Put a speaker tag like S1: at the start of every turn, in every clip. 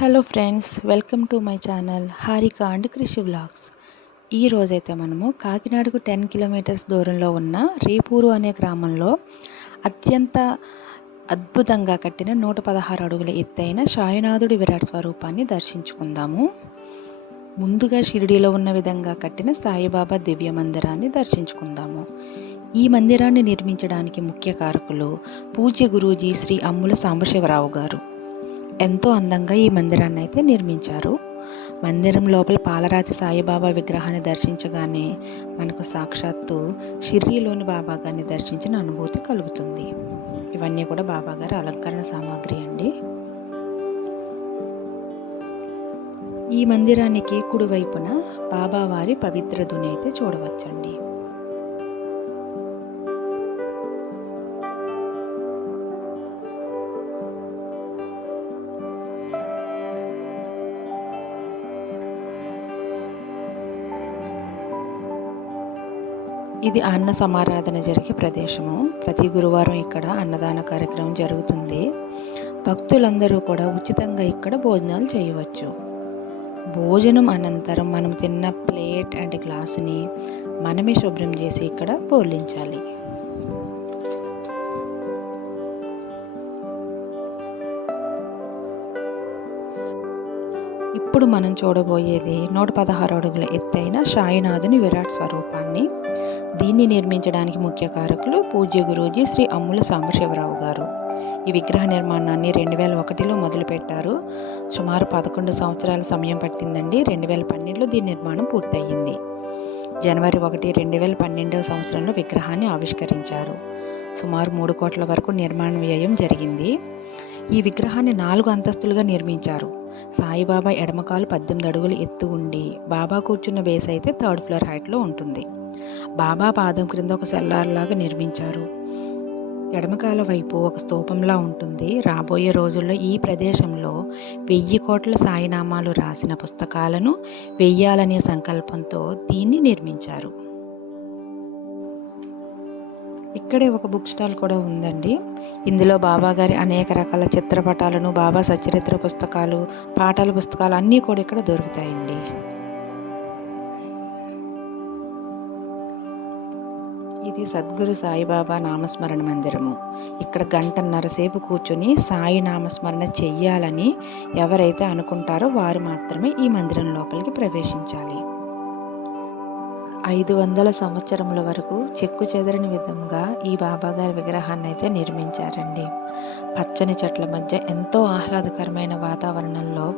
S1: Hello friends welcome to my channel Harika and Krishi vlogs ఈ రోజైతే మనము కాకినాడకు ten kilometres దూరంలో ఉన్న రేపూరు అనే గ్రామంలో అత్యంత అద్భుతంగా కట్టిన నూట పదహారు అడుగుల ఎత్తైన సాయినాథుడి విరాట్ స్వరూపాన్ని దర్శించుకుందాము. ముందుగా షిరిడీలో ఉన్న విధంగా కట్టిన సాయిబాబా దివ్య మందిరాన్ని దర్శించుకుందాము. ఈ మందిరాన్ని నిర్మించడానికి ముఖ్య కారకులు పూజ్య గురూజీ శ్రీ అమ్ముల సాంబశివరావు గారు. ఎంతో అందంగా ఈ మందిరాన్ని అయితే నిర్మించారు. మందిరం లోపల పాలరాతి సాయిబాబా విగ్రహాన్ని దర్శించగానే మనకు సాక్షాత్తు షిర్రీలోని బాబా గారిని దర్శించిన అనుభూతి కలుగుతుంది. ఇవన్నీ కూడా బాబా గారి అలంకరణ సామాగ్రి అండి. ఈ మందిరానికి కుడివైపున బాబావారి పవిత్ర దుని అయితే చూడవచ్చండి. ఇది అన్న సమారాధన జరిగే ప్రదేశము. ప్రతి గురువారం ఇక్కడ అన్నదాన కార్యక్రమం జరుగుతుంది. భక్తులందరూ కూడా ఉచితంగా ఇక్కడ భోజనాలు చేయవచ్చు. భోజనం అనంతరం మనం తిన్న ప్లేట్ అండ్ గ్లాసుని మనమే శుభ్రం చేసి ఇక్కడ పోలించాలి ఇప్పుడు మనం చూడబోయేది నూట పదహారు అడుగుల ఎత్తైన సాయినాథుని విరాట్ స్వరూపాన్ని. దీన్ని నిర్మించడానికి ముఖ్య కారకులు పూజ్య గురూజీ శ్రీ అమ్ముల సాంబశివరావు గారు. ఈ విగ్రహ నిర్మాణాన్ని రెండు వేల ఒకటిలో మొదలుపెట్టారు. సుమారు పదకొండు సంవత్సరాల సమయం పట్టిందండి. రెండు వేల పన్నెండులో దీని నిర్మాణం పూర్తయింది. జనవరి ఒకటి రెండు వేల పన్నెండవ సంవత్సరంలో విగ్రహాన్ని ఆవిష్కరించారు. సుమారు మూడు కోట్ల వరకు నిర్మాణ వ్యయం జరిగింది. ఈ విగ్రహాన్ని నాలుగు అంతస్తులుగా నిర్మించారు. సాయిబాబా ఎడమకాలు పద్దెనిమిది అడుగులు ఎత్తు ఉండి బాబా కూర్చున్న బేస్ అయితే థర్డ్ ఫ్లోర్ హైట్లో ఉంటుంది. బాబా పాదం క్రింద ఒక సెల్లార్లాగా నిర్మించారు. ఎడమకాల వైపు ఒక స్తూపంలా ఉంటుంది. రాబోయే రోజుల్లో ఈ ప్రదేశంలో వెయ్యి కోట్ల సాయినామాలు రాసిన పుస్తకాలను వెయ్యాలనే సంకల్పంతో దీన్ని నిర్మించారు. ఇక్కడే ఒక బుక్ స్టాల్ కూడా ఉందండి. ఇందులో బాబా గారి అనేక రకాల చిత్రపటాలను బాబా సచరిత్ర పుస్తకాలు పాటల పుస్తకాలు అన్నీ కూడా ఇక్కడ దొరుకుతాయండి. ఇది సద్గురు సాయిబాబా నామస్మరణ మందిరము. ఇక్కడ గంటన్నర సేపు కూర్చొని సాయి నామస్మరణ చెయ్యాలని ఎవరైతే అనుకుంటారో వారు మాత్రమే ఈ మందిరం లోపలికి ప్రవేశించాలి. ఐదు వందల సంవత్సరముల వరకు చెక్కు చెదరని విధంగా ఈ బాబాగారి విగ్రహాన్ని అయితే నిర్మించారండి. పచ్చని చెట్ల మధ్య ఎంతో ఆహ్లాదకరమైన వాతావరణంలో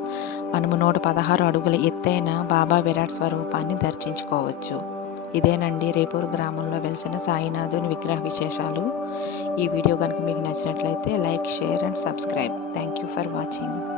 S1: మనము నూట పదహారు అడుగుల ఎత్తైన బాబా విరాట్ స్వరూపాన్ని దర్శించుకోవచ్చు. ఇదేనండి రేపూరు గ్రామంలో వెలిసిన సాయినాథుని విగ్రహ విశేషాలు. ఈ వీడియో కనుక మీకు నచ్చినట్లయితే like share and subscribe. Thank you for watching.